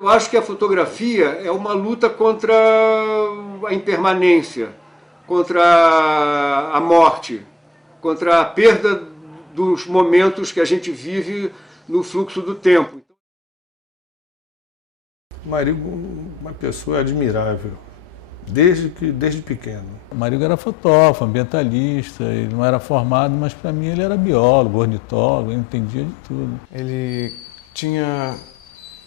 Eu acho que a fotografia é uma luta contra a impermanência, contra a morte, contra a perda dos momentos que a gente vive no fluxo do tempo. Marigo, uma pessoa admirável, desde pequeno. O Marigo era fotógrafo, ambientalista, ele não era formado, mas para mim ele era biólogo, ornitólogo, ele entendia de tudo. Ele tinha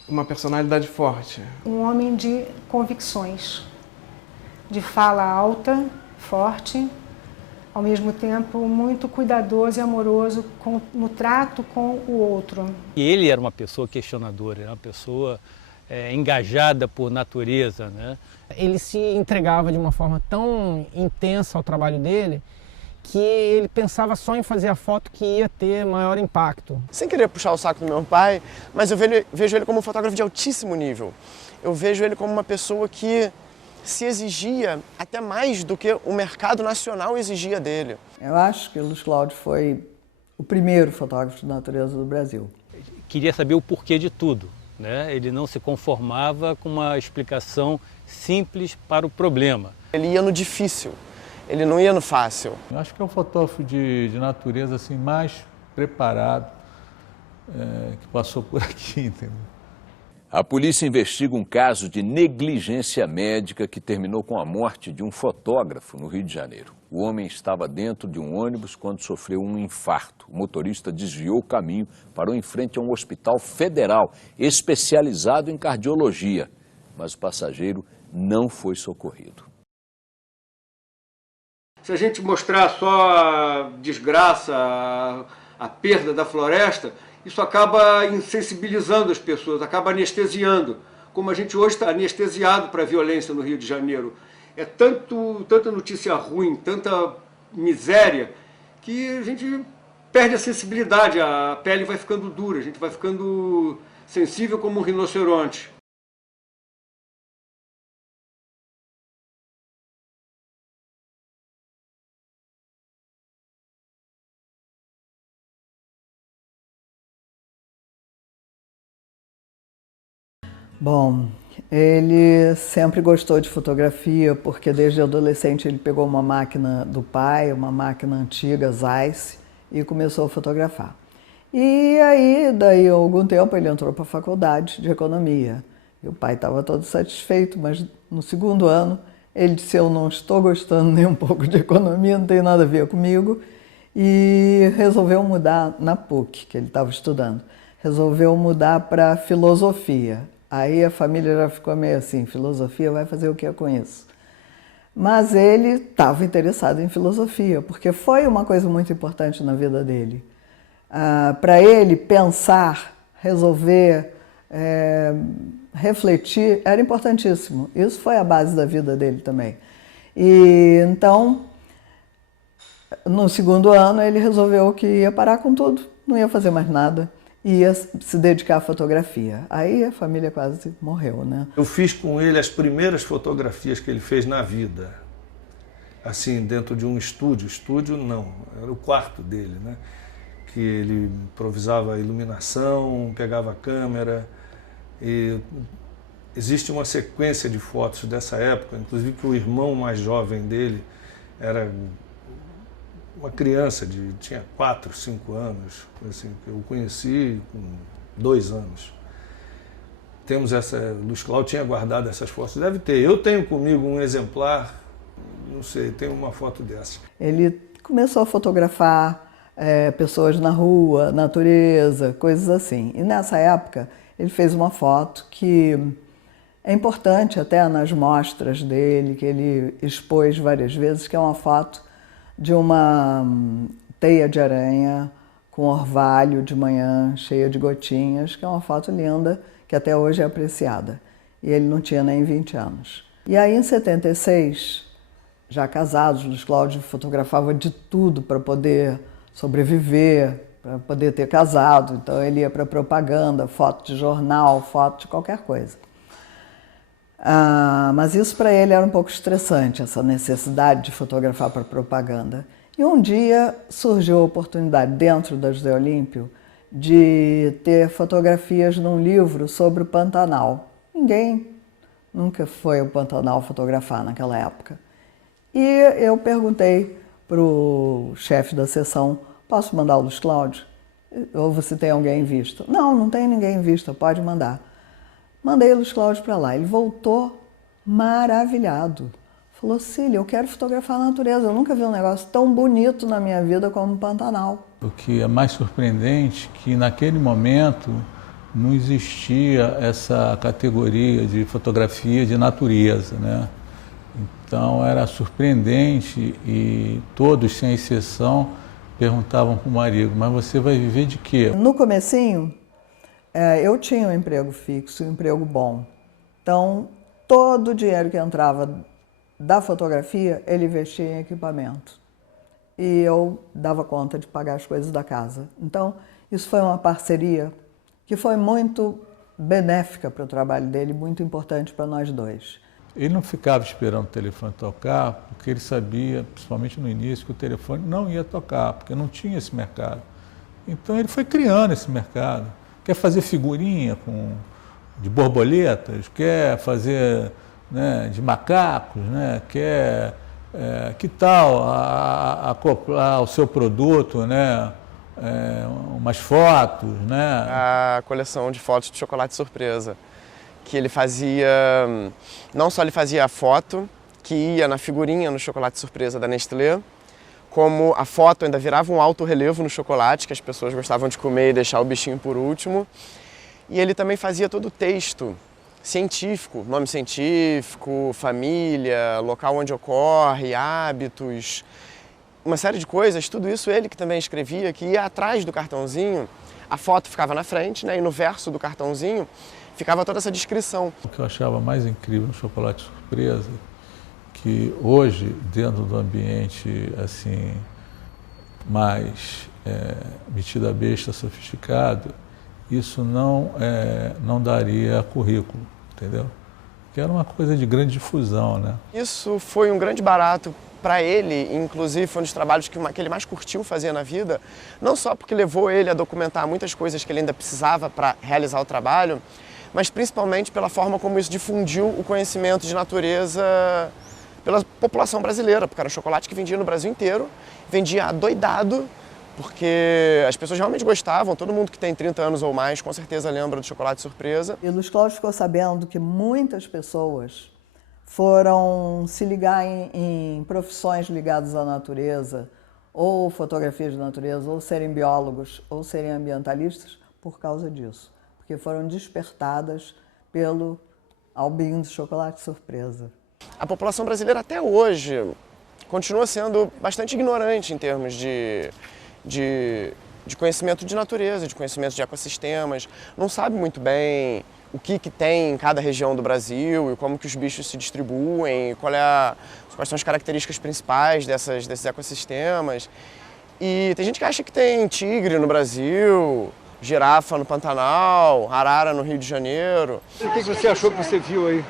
uma personalidade forte. Um homem de convicções, de fala alta, forte, ao mesmo tempo muito cuidadoso e amoroso no trato com o outro. E ele era uma pessoa questionadora, era uma pessoa engajada por natureza, né? Ele se entregava de uma forma tão intensa ao trabalho dele que ele pensava só em fazer a foto que ia ter maior impacto. Sem querer puxar o saco do meu pai, mas eu vejo ele como um fotógrafo de altíssimo nível. Eu vejo ele como uma pessoa que se exigia até mais do que o mercado nacional exigia dele. Eu acho que o Luiz Cláudio foi o primeiro fotógrafo de natureza do Brasil. Queria saber o porquê de tudo, né? Ele não se conformava com uma explicação simples para o problema. Ele ia no difícil, ele não ia no fácil. Eu acho que é o fotógrafo de natureza assim, mais preparado que passou por aqui, entendeu? A polícia investiga um caso de negligência médica que terminou com a morte de um fotógrafo no Rio de Janeiro. O homem estava dentro de um ônibus quando sofreu um infarto. O motorista desviou o caminho, parou em frente a um hospital federal especializado em cardiologia, mas o passageiro não foi socorrido. Se a gente mostrar só a desgraça, a perda da floresta, isso acaba insensibilizando as pessoas, acaba anestesiando. Como a gente hoje está anestesiado para a violência no Rio de Janeiro. É tanta notícia ruim, tanta miséria, que a gente perde a sensibilidade, a pele vai ficando dura, a gente vai ficando sensível como um rinoceronte. Bom, ele sempre gostou de fotografia, porque desde adolescente ele pegou uma máquina do pai, uma máquina antiga, Zeiss, e começou a fotografar. E aí, daí a algum tempo, ele entrou para a faculdade de economia. E o pai estava todo satisfeito, mas no segundo ano ele disse: eu não estou gostando nem um pouco de economia, não tem nada a ver comigo, e resolveu mudar na PUC, que ele estava estudando. Resolveu mudar para filosofia. Aí a família já ficou meio assim: filosofia, vai fazer o que com isso? Mas ele estava interessado em filosofia, porque foi uma coisa muito importante na vida dele. Para ele, pensar, resolver, refletir, era importantíssimo. Isso foi a base da vida dele também. E então, no segundo ano, ele resolveu que ia parar com tudo, não ia fazer mais nada. Ia se dedicar à fotografia. Aí a família quase morreu, né? Eu fiz com ele as primeiras fotografias que ele fez na vida. Assim, dentro de um estúdio. Estúdio não, era o quarto dele, né? Que ele improvisava a iluminação, pegava a câmera. E existe uma sequência de fotos dessa época, inclusive que o irmão mais jovem dele era uma criança, tinha 4, 5 anos, assim, que eu conheci com 2 anos. Temos Luiz Cláudio tinha guardado essas fotos, deve ter. Eu tenho comigo um exemplar, não sei, tem uma foto dessa. Ele começou a fotografar pessoas na rua, natureza, coisas assim. E nessa época ele fez uma foto que é importante até nas mostras dele, que ele expôs várias vezes, que é uma foto de uma teia de aranha com orvalho de manhã, cheia de gotinhas, que é uma foto linda, que até hoje é apreciada. E ele não tinha nem 20 anos. E aí, em 76, já casados, Luiz Cláudio fotografava de tudo para poder sobreviver, para poder ter casado. Então ele ia para propaganda, foto de jornal, foto de qualquer coisa. Mas isso para ele era um pouco estressante, essa necessidade de fotografar para propaganda. E um dia surgiu a oportunidade, dentro da José Olímpio, de ter fotografias num livro sobre o Pantanal. ninguém nunca foi ao Pantanal fotografar naquela época. E eu perguntei para o chefe da seção, posso mandar o Luiz Cláudio? Ou você tem alguém em vista? Não, não tem ninguém em vista, pode mandar. Mandei o Luiz Cláudio para lá, ele voltou maravilhado. Falou, Cília, eu quero fotografar a natureza, eu nunca vi um negócio tão bonito na minha vida como o Pantanal. O que é mais surpreendente é que naquele momento não existia essa categoria de fotografia de natureza, né? Então era surpreendente e todos, sem exceção, perguntavam para o marido, mas você vai viver de quê? No comecinho, eu tinha um emprego fixo, um emprego bom. Então, todo o dinheiro que entrava da fotografia, ele investia em equipamento. E eu dava conta de pagar as coisas da casa. Então, isso foi uma parceria que foi muito benéfica para o trabalho dele, muito importante para nós dois. Ele não ficava esperando o telefone tocar, porque ele sabia, principalmente no início, que o telefone não ia tocar, porque não tinha esse mercado. Então ele foi criando esse mercado. Quer fazer figurinha de borboletas, quer fazer, né, de macacos, né, quer, que tal acoplar o seu produto, né, umas fotos, né? A coleção de fotos de chocolate surpresa. Que ele fazia, não só ele fazia a foto, que ia na figurinha no chocolate surpresa da Nestlé, como a foto ainda virava um alto relevo no chocolate, que as pessoas gostavam de comer e deixar o bichinho por último. E ele também fazia todo o texto científico, nome científico, família, local onde ocorre, hábitos, uma série de coisas, tudo isso ele que também escrevia, que ia atrás do cartãozinho, a foto ficava na frente, né, e no verso do cartãozinho ficava toda essa descrição. O que eu achava mais incrível no chocolate surpresa, que hoje, dentro do ambiente assim, mais metido a besta, sofisticado, isso não daria currículo, entendeu? Que era uma coisa de grande difusão, né? Isso foi um grande barato para ele, inclusive foi um dos trabalhos que ele mais curtiu fazer na vida, não só porque levou ele a documentar muitas coisas que ele ainda precisava para realizar o trabalho, mas principalmente pela forma como isso difundiu o conhecimento de natureza pela população brasileira, porque era um chocolate que vendia no Brasil inteiro, vendia adoidado, porque as pessoas realmente gostavam, todo mundo que tem 30 anos ou mais com certeza lembra do chocolate surpresa. E o Luiz Cláudio ficou sabendo que muitas pessoas foram se ligar em profissões ligadas à natureza, ou fotografia de natureza, ou serem biólogos, ou serem ambientalistas, por causa disso. Porque foram despertadas pelo albinho de chocolate surpresa. A população brasileira até hoje continua sendo bastante ignorante em termos de conhecimento de natureza, de conhecimento de ecossistemas, não sabe muito bem o que tem em cada região do Brasil e como que os bichos se distribuem, quais são as características principais desses ecossistemas. E tem gente que acha que tem tigre no Brasil, girafa no Pantanal, arara no Rio de Janeiro. O que você achou que você viu aí?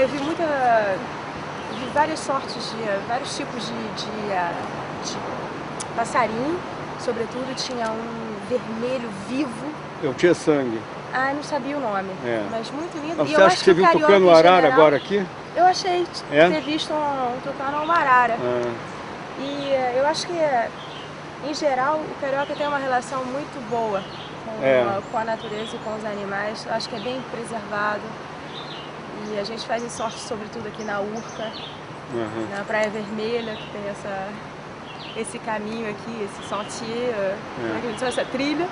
Eu vi várias sortes, vários tipos de passarinho, sobretudo tinha um vermelho vivo. Eu tinha sangue. Não sabia o nome, mas muito lindo. Mas você acha que você viu um tucano-arara agora aqui? Eu achei ter visto um tucano-arara. E eu acho que, em geral, o carioca tem uma relação muito boa com a natureza e com os animais. Eu acho que é bem preservado. E a gente faz em sorte, sobretudo aqui na Urca, na Praia Vermelha, que tem esse caminho aqui, esse sentier, essa trilha.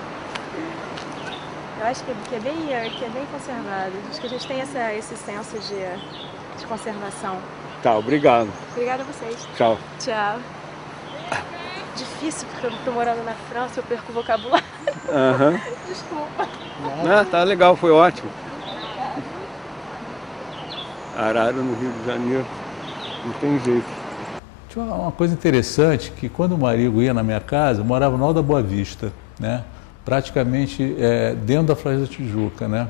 Eu acho que é bem conservado. Acho que a gente tem esse senso de conservação. Tá, obrigado. Obrigada a vocês. Tchau. Tchau. Difícil, porque eu tô morando na França, eu perco o vocabulário. Desculpa. Tá legal, foi ótimo. Arara no Rio de Janeiro, não tem jeito. Tinha uma coisa interessante, que quando o marido ia na minha casa, eu morava no Alto da Boa Vista, né? Praticamente dentro da Floresta da Tijuca, né?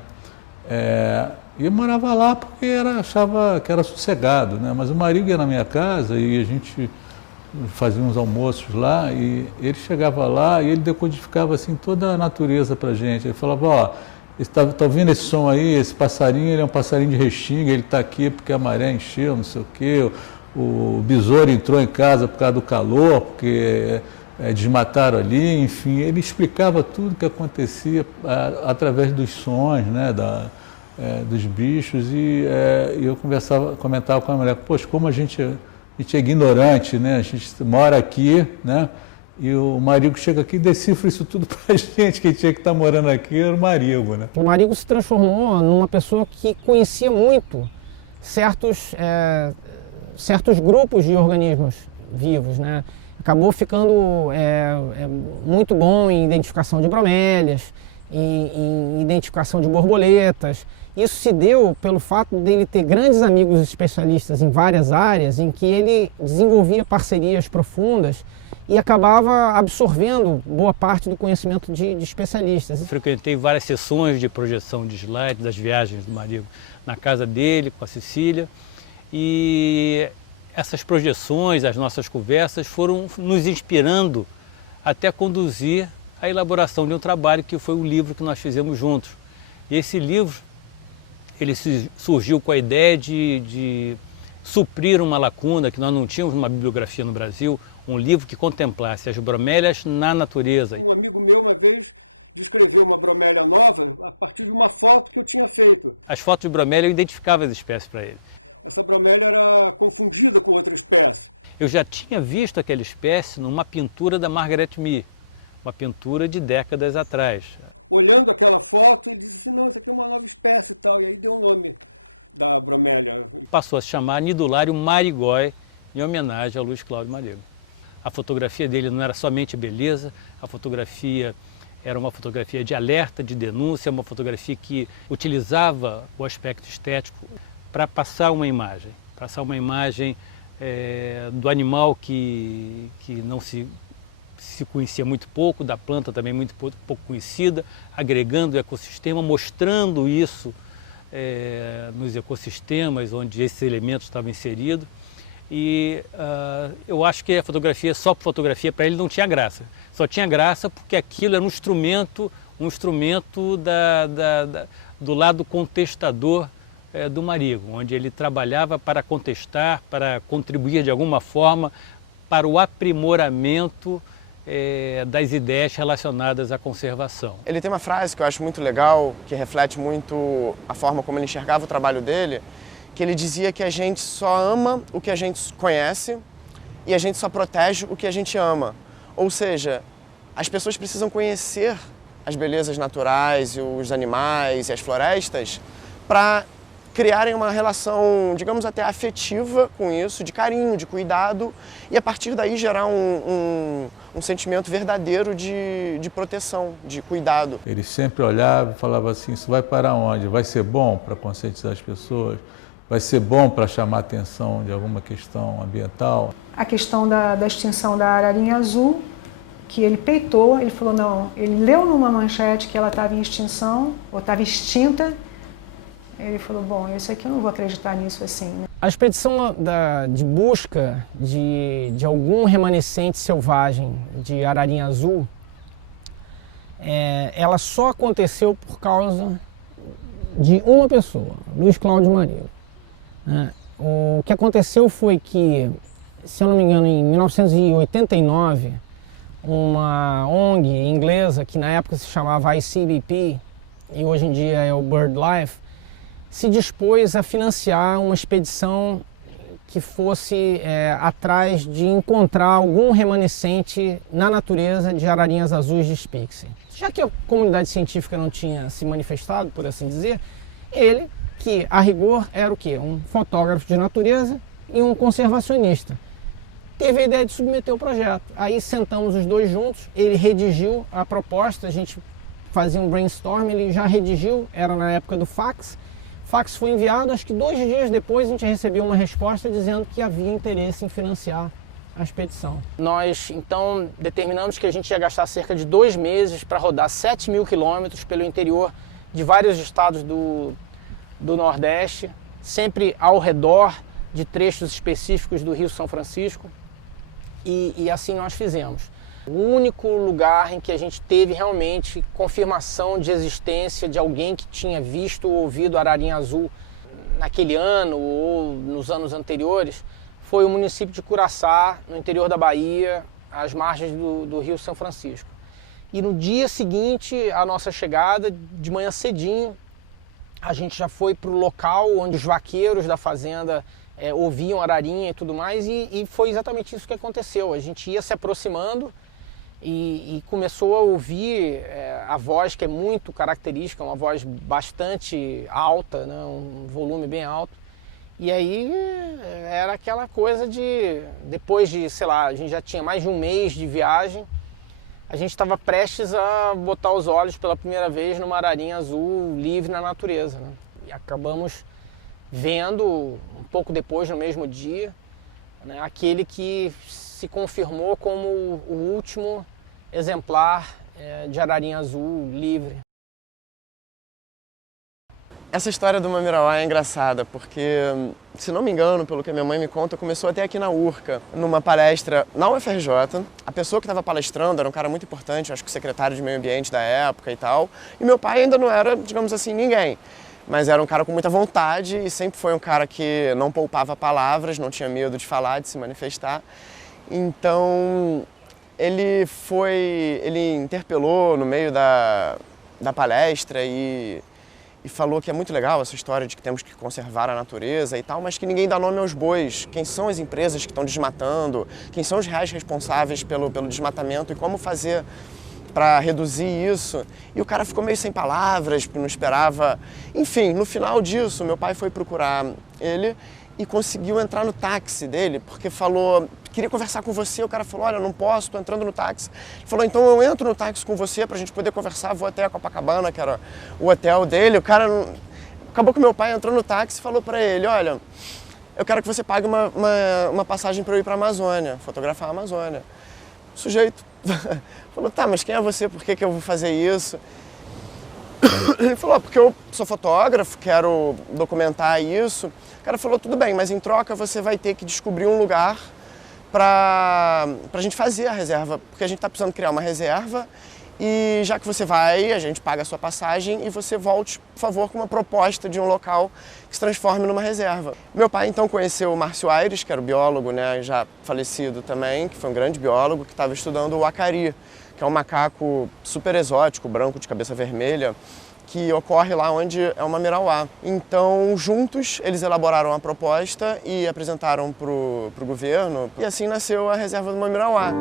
E eu morava lá porque achava que era sossegado, né? Mas o marido ia na minha casa e a gente fazia uns almoços lá e ele chegava lá e ele decodificava assim toda a natureza pra gente. Ele falava, Está ouvindo esse som aí? Esse passarinho, ele é um passarinho de restinga, ele está aqui porque a maré encheu, não sei o quê. O besouro entrou em casa por causa do calor, porque desmataram ali, enfim. Ele explicava tudo o que acontecia através dos sons, né, dos bichos. E eu comentava com a mulher, poxa, como a gente é ignorante, né? A gente mora aqui, né? E o Marigo chega aqui e decifra isso tudo pra gente, quem tinha que estar morando aqui era o Marigo, né? O Marigo se transformou numa pessoa que conhecia muito certos grupos de organismos vivos, né? Acabou ficando muito bom em identificação de bromélias, em identificação de borboletas. Isso se deu pelo fato dele ter grandes amigos especialistas em várias áreas, em que ele desenvolvia parcerias profundas e acabava absorvendo boa parte do conhecimento de especialistas. Frequentei várias sessões de projeção de slides das viagens do Marigo na casa dele, com a Cecília, e essas projeções, as nossas conversas foram nos inspirando até conduzir a elaboração de um trabalho que foi o livro que nós fizemos juntos. E esse livro, ele surgiu com a ideia de suprir uma lacuna, que nós não tínhamos uma bibliografia no Brasil, um livro que contemplasse as bromélias na natureza. Um amigo meu uma vez descreveu uma bromélia nova a partir de uma foto que eu tinha feito. As fotos de bromélia eu identificava as espécies para ele. Essa bromélia era confundida com outra espécie. Eu já tinha visto aquela espécie numa pintura da Margaret Mee, uma pintura de décadas atrás. Olhando aquela foto, eu disse, nossa, tem uma nova espécie e tal, e aí deu o nome da bromélia. Passou a se chamar Nidulário marigói, em homenagem a Luiz Cláudio Marigo. A fotografia dele não era somente beleza, a fotografia era uma fotografia de alerta, de denúncia, uma fotografia que utilizava o aspecto estético para passar uma imagem do animal que não se conhecia muito pouco, da planta também muito pouco conhecida, agregando o ecossistema, mostrando isso nos ecossistemas onde esses elementos estavam inseridos. E eu acho que a fotografia, só por fotografia, para ele não tinha graça. Só tinha graça porque aquilo era um instrumento do lado contestador do Marigo, onde ele trabalhava para contestar, para contribuir de alguma forma para o aprimoramento das ideias relacionadas à conservação. Ele tem uma frase que eu acho muito legal, que reflete muito a forma como ele enxergava o trabalho dele, que ele dizia que a gente só ama o que a gente conhece e a gente só protege o que a gente ama. Ou seja, as pessoas precisam conhecer as belezas naturais e os animais e as florestas para criarem uma relação, digamos, até afetiva com isso, de carinho, de cuidado, e a partir daí gerar um sentimento verdadeiro de proteção, de cuidado. Ele sempre olhava e falava assim, isso vai para onde? Vai ser bom para conscientizar as pessoas? Vai ser bom para chamar a atenção de alguma questão ambiental? A questão da extinção da ararinha azul, que ele peitou, ele falou não, ele leu numa manchete que ela estava em extinção, ou estava extinta. Ele falou, bom, isso aqui eu não vou acreditar nisso assim. Né? A expedição de busca de algum remanescente selvagem de ararinha azul, ela só aconteceu por causa de uma pessoa, Luiz Cláudio Marigo. O que aconteceu foi que, se eu não me engano, em 1989, uma ONG inglesa, que na época se chamava ICBP, e hoje em dia é o BirdLife, se dispôs a financiar uma expedição que fosse atrás de encontrar algum remanescente na natureza de ararinhas azuis de Spix. Já que a comunidade científica não tinha se manifestado, por assim dizer, ele, que a rigor era o quê? Um fotógrafo de natureza e um conservacionista. Teve a ideia de submeter o projeto. Aí sentamos os dois juntos, ele redigiu a proposta, a gente fazia um brainstorm, ele já redigiu, era na época do fax. O fax foi enviado, acho que 2 dias depois a gente recebeu uma resposta dizendo que havia interesse em financiar a expedição. Nós, então, determinamos que a gente ia gastar cerca de 2 meses para rodar 7.000 quilômetros pelo interior de vários estados do Nordeste, sempre ao redor de trechos específicos do Rio São Francisco, e assim nós fizemos. O único lugar em que a gente teve realmente confirmação de existência de alguém que tinha visto ou ouvido ararinha azul naquele ano ou nos anos anteriores foi o município de Curaçá, no interior da Bahia, às margens do Rio São Francisco. E no dia seguinte à nossa chegada, de manhã cedinho, a gente já foi para o local onde os vaqueiros da fazenda ouviam ararinha e tudo mais, e foi exatamente isso que aconteceu. A gente ia se aproximando e começou a ouvir a voz, que é muito característica, uma voz bastante alta, né, um volume bem alto. E aí era aquela coisa de, depois de, sei lá, a gente já tinha mais de um mês de viagem, a gente estava prestes a botar os olhos pela primeira vez numa ararinha azul livre na natureza, né? E acabamos vendo, um pouco depois, no mesmo dia, né, aquele que se confirmou como o último exemplar de ararinha azul livre. Essa história do Mamirauá é engraçada, porque, se não me engano, pelo que a minha mãe me conta, começou até aqui na URCA, numa palestra na UFRJ. A pessoa que estava palestrando era um cara muito importante, acho que o secretário de meio ambiente da época e tal. E meu pai ainda não era, digamos assim, ninguém. Mas era um cara com muita vontade e sempre foi um cara que não poupava palavras, não tinha medo de falar, de se manifestar. Então, ele interpelou no meio da palestra e falou que é muito legal essa história de que temos que conservar a natureza e tal, mas que ninguém dá nome aos bois. Quem são as empresas que estão desmatando? Quem são os reais responsáveis pelo desmatamento e como fazer para reduzir isso? E o cara ficou meio sem palavras, porque não esperava. Enfim, no final disso, meu pai foi procurar ele e conseguiu entrar no táxi dele, porque falou, queria conversar com você. O cara falou, olha, eu não posso, estou entrando no táxi. Ele falou, então eu entro no táxi com você para a gente poder conversar, vou até a Copacabana, que era o hotel dele. O cara, acabou que meu pai entrou no táxi e falou para ele, olha, eu quero que você pague uma passagem para eu ir para a Amazônia, fotografar a Amazônia. O sujeito falou, tá, mas quem é você, por que eu vou fazer isso? Ele falou, porque eu sou fotógrafo, quero documentar isso. O cara falou, tudo bem, mas em troca você vai ter que descobrir um lugar para a gente fazer a reserva, porque a gente está precisando criar uma reserva e já que você vai, a gente paga a sua passagem e você volte, por favor, com uma proposta de um local que se transforme numa reserva. Meu pai então conheceu o Márcio Aires, que era o biólogo, né, já falecido também, que foi um grande biólogo, que estava estudando o acari, que é um macaco super exótico, branco de cabeça vermelha, que ocorre lá onde é o Mamirauá. Então, juntos, eles elaboraram a proposta e apresentaram para o governo, e assim nasceu a reserva do Mamirauá.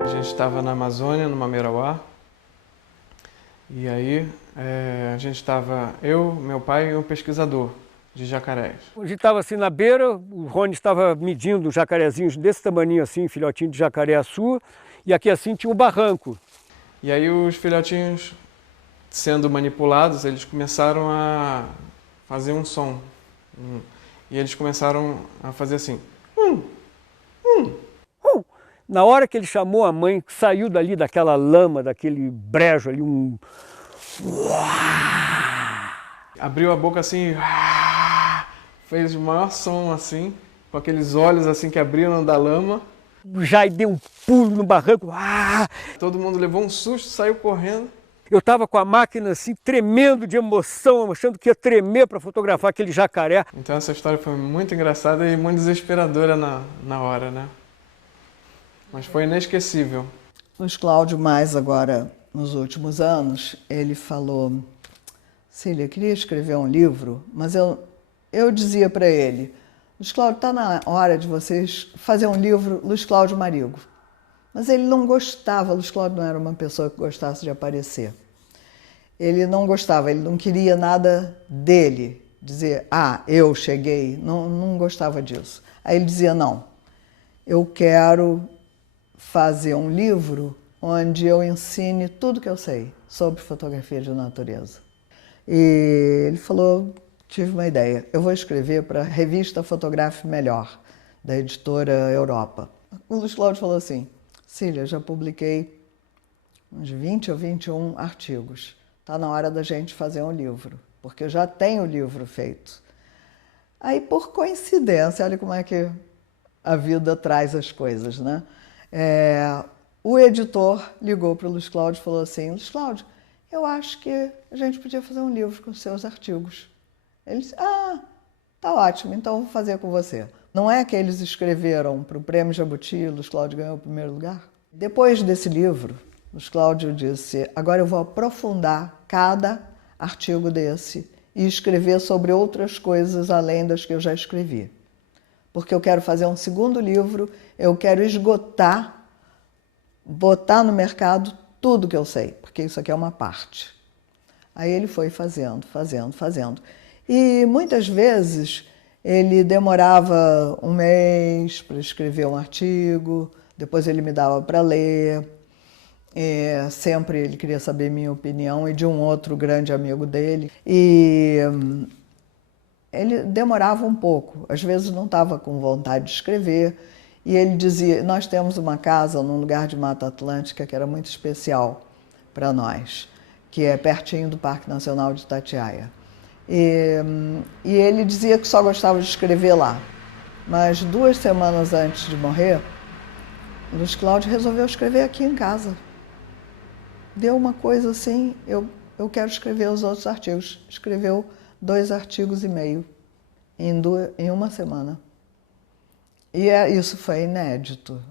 A gente estava na Amazônia, no Mamirauá, e aí a gente estava, eu, meu pai e um pesquisador de jacarés. A gente estava assim na beira, o Rony estava medindo jacarezinhos desse tamanho assim, filhotinho de jacaré-açu, e aqui assim tinha um barranco. E aí os filhotinhos, sendo manipulados, eles começaram a fazer um som. E eles começaram a fazer assim. Na hora que ele chamou a mãe, saiu dali daquela lama, daquele brejo ali, abriu a boca assim, fez o maior som assim, com aqueles olhos assim que abriram da lama. Já deu um pulo no barranco. Todo mundo levou um susto, saiu correndo. Eu estava com a máquina assim, tremendo de emoção, achando que ia tremer para fotografar aquele jacaré. Então essa história foi muito engraçada e muito desesperadora na hora, né? Mas foi inesquecível. Luiz Cláudio mais agora, nos últimos anos, ele falou, Cília, eu queria escrever um livro, mas eu dizia para ele, Luiz Cláudio, está na hora de vocês fazer um livro Luiz Cláudio Marigo. Mas ele não gostava, Luiz Cláudio não era uma pessoa que gostasse de aparecer. Ele não gostava, ele não queria nada dele, dizer, eu cheguei, não gostava disso. Aí ele dizia, não, eu quero fazer um livro onde eu ensine tudo que eu sei sobre fotografia de natureza. E ele falou, tive uma ideia, eu vou escrever para a revista Fotografe Melhor, da editora Europa. O Luiz Cláudio falou assim, Cília, já publiquei uns 20 ou 21 artigos, está na hora da gente fazer um livro, porque eu já tenho o livro feito. Aí, por coincidência, olha como é que a vida traz as coisas, né? O editor ligou para o Luiz Cláudio e falou assim, Luiz Cláudio, eu acho que a gente podia fazer um livro com seus artigos. Ele disse, tá ótimo, então vou fazer com você. Não é que eles escreveram para o Prêmio Jabuti, Luiz Cláudio ganhou o primeiro lugar? Depois desse livro, Luiz Cláudio disse, agora eu vou aprofundar cada artigo desse e escrever sobre outras coisas além das que eu já escrevi. Porque eu quero fazer um segundo livro, eu quero esgotar, botar no mercado tudo que eu sei, porque isso aqui é uma parte. Aí ele foi fazendo. E muitas vezes ele demorava um mês para escrever um artigo, depois ele me dava para ler. Sempre ele queria saber minha opinião e de um outro grande amigo dele. E ele demorava um pouco, às vezes não estava com vontade de escrever. E ele dizia, nós temos uma casa num lugar de Mata Atlântica que era muito especial para nós, que é pertinho do Parque Nacional de Itatiaia. E ele dizia que só gostava de escrever lá. Mas 2 semanas antes de morrer, Luiz Cláudio resolveu escrever aqui em casa. Deu uma coisa assim, eu quero escrever os outros artigos. Escreveu 2 artigos e meio em uma semana. E isso foi inédito,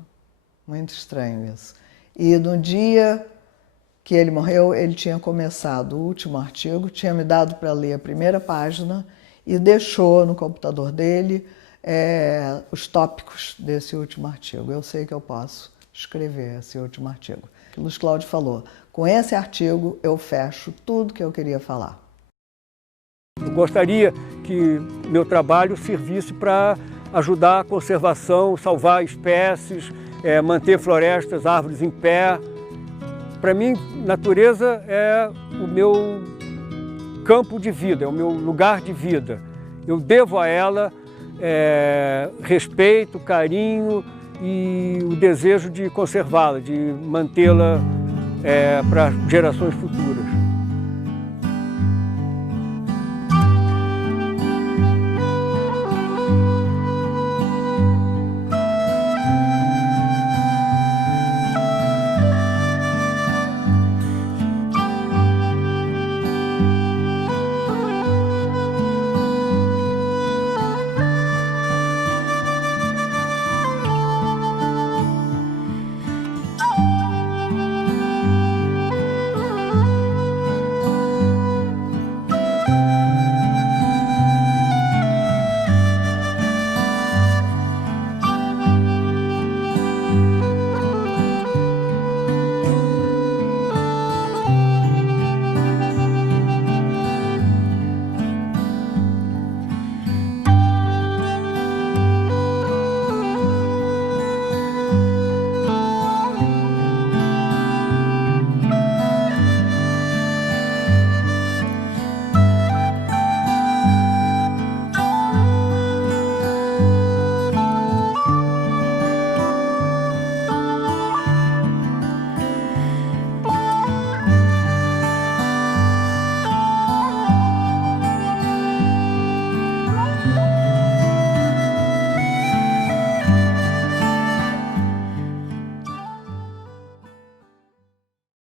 muito estranho isso. E no dia que ele morreu, ele tinha começado o último artigo, tinha me dado para ler a primeira página e deixou no computador dele os tópicos desse último artigo. Eu sei que eu posso escrever esse último artigo. O Luiz Cláudio falou, com esse artigo eu fecho tudo que eu queria falar. Eu gostaria que meu trabalho servisse para ajudar a conservação, salvar espécies, manter florestas, árvores em pé. Para mim, natureza é o meu campo de vida, é o meu lugar de vida. Eu devo a ela respeito, carinho e o desejo de conservá-la, de mantê-la para gerações futuras.